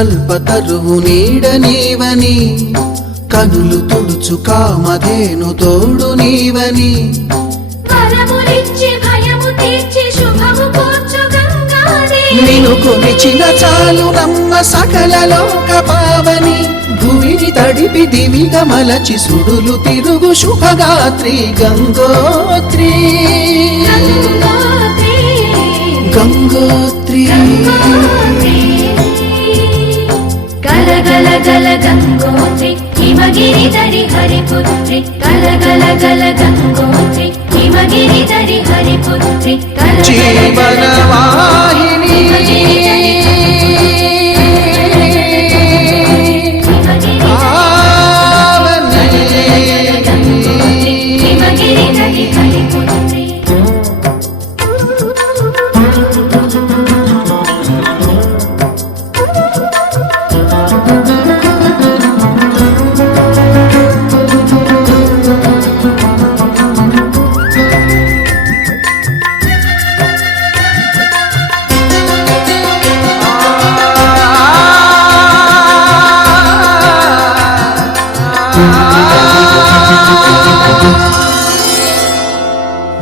కల్పతరువు నీడ నీవని కనులు తుడుచు కామధేను తోడు నీవని నిన్ను కొలిచిన చాలు నమ్మ సకల లోక పావని భూమిని తడిపి దివిగా మలచి సుడులు తిరుగు శుభగాత్రి గంగోత్రి గంగోత్రి గల గల గల గంగోత్రి హిమగిరి ధరి హరిపుత్రి గల గల గల గంగోత్రి హిమగిరి ధరి హరిపుత్రి జీవన వాహిని హిమగిరి ధరి హరిపుత్రి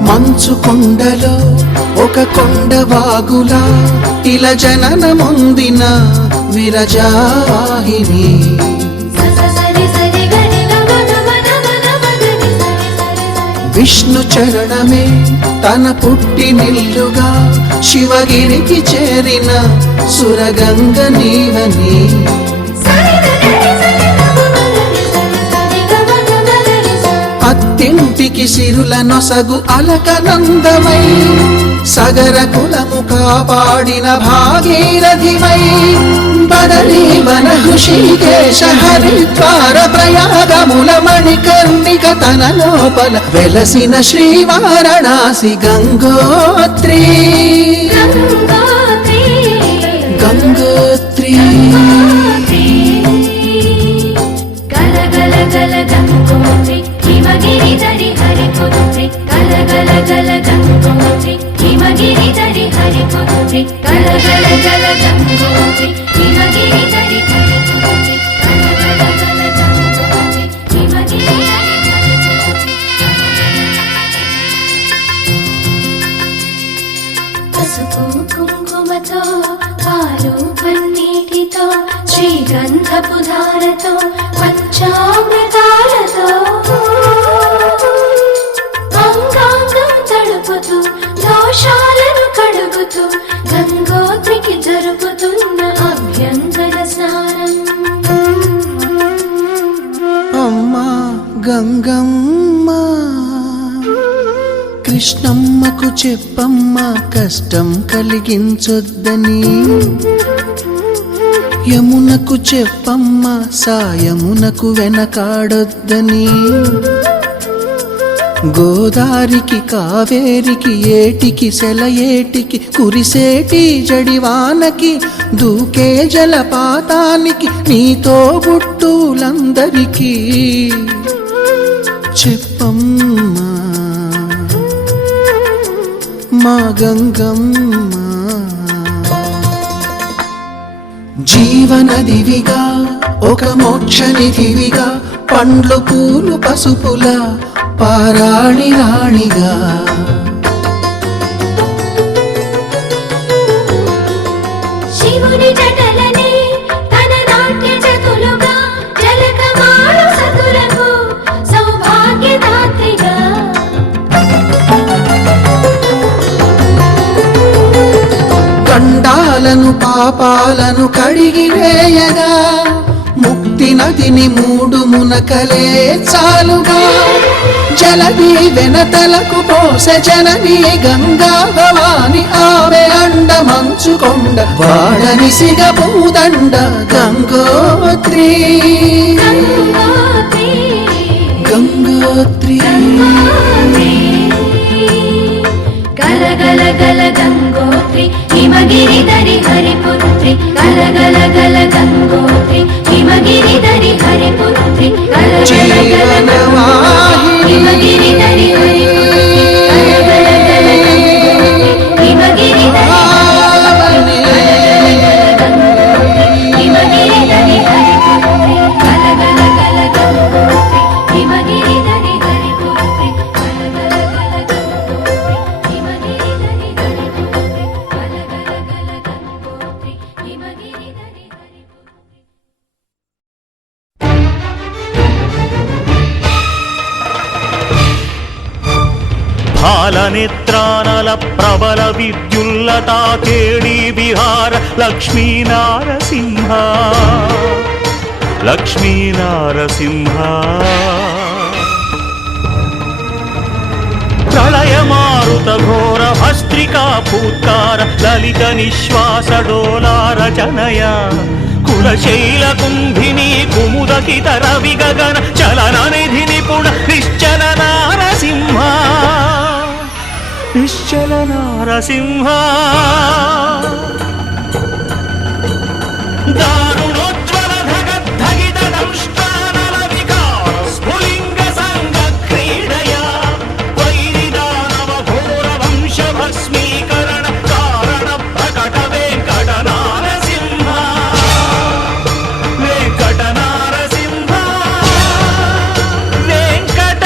మంచు కొండలో ఒక కొండ వాగులా ఇలా జననముందిన విరజాహిని విష్ణు చరణమే తన పుట్టినిల్లుగా శివగిరికి చేరిన సురగంగ నీవని అత్తింటికి సిరుల నొసగు అలకనందమై సగర కులము కాపాడిన భాగీరథివై బదరీ వన హృషికేశ హరిద్వార ప్రయాగముల మణికర్ణిక తన లోపల వెలసిన శ్రీవారణాసి గంగోత్రి గంగోత్రి గల గల గల గంగోత్రి హిమగిరి ధరి హరిపుత్రి గల గల గల గంగోత్రి హిమగిరి ధరి హరిపుత్రి గల గల గల గంగోత్రి హిమగిరి ధరి హరిపుత్రి గల గల గల గంగోత్రి హిమగిరి ధరి హరిపుత్రి పసుపు కుంకుమతో పాలు పన్నీటితో శ్రీగంధపు ధారతో పంచామృతాలతో అంగాంగం తడుపుతూ దోషాలను కడుగుతూ గంగోత్రికి జరుపుతున్న అభ్యంతర స్నానం అమ్మా గంగమ్మ కృష్ణమ్మకు చెప్పమ్మా కష్టం కలిగించొద్దని యమునకు చెప్పమ్మా సాయమునకు వెనకాడొద్దని గోదారికి కావేరికి ఏటికి సెలయేటికి కురిసేటి జడివానకి దూకే జలపాతానికి నీతో బుట్టులందరికీ చెప్పమ్మా మా గంగమ్మ జీవనదివిగా ఒక మోక్షనిధివిగా పండ్లు పూలు పసుపుల పారాణి రాణిగా శివుని జటలనే తన నాట్య చతులుగా జలకమాడు సతులకు సౌభాగ్యదాత్రిగా గండాలను పాపాలను కడిగివేయగా ముక్తి నదిని మూడు మునకలే చాలుగా జలది వెనతలకు పోసె జనని గంగా భవాని ఆమె అండ మంచుకొండ వాడని సిగ పూదండ గంగోత్రి గంగోత్రి గల గల గల గంగోత్రి హిమగిరి ధరి హరిపుత్రి గల గల గల గంగోత్రి హిమగిరి ధరి హరిపుత్రి గల గల గల గంగోత్రి హిమగిరి ధరి హరిపుత్రి గల గల గల గంగోత్రి హిమగిరి ధరి హరిపుత్రి గల గల గల గంగోత్రి హిమగిరి మలనేత్రానల ప్రబల విద్యుల్లతా కేళీ విహార లక్ష్మీ నారసింహ లక్ష్మీ నారసింహ ప్రళయమారుత ఘోర భస్త్రికా భూత్కార లలిత నిశ్వాస డోలార జనయ కులశైల కుంభిని కుముదకిత రవి గగన చలన నిధి నిపుణ నిశ్చల నారసింహ నిశ్చల నారసింహ దారుణోజ్వల ధగద్ధగిత దంష్టానల వికార స్ఫులింగ సంగ క్రీడయా వైరిదానవ ఘోర వంశ భస్మీకరణ కారణ ప్రకట వెంకట నారసింహ వెంకట నారసింహ వెంకట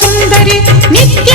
సుందరి నిత్య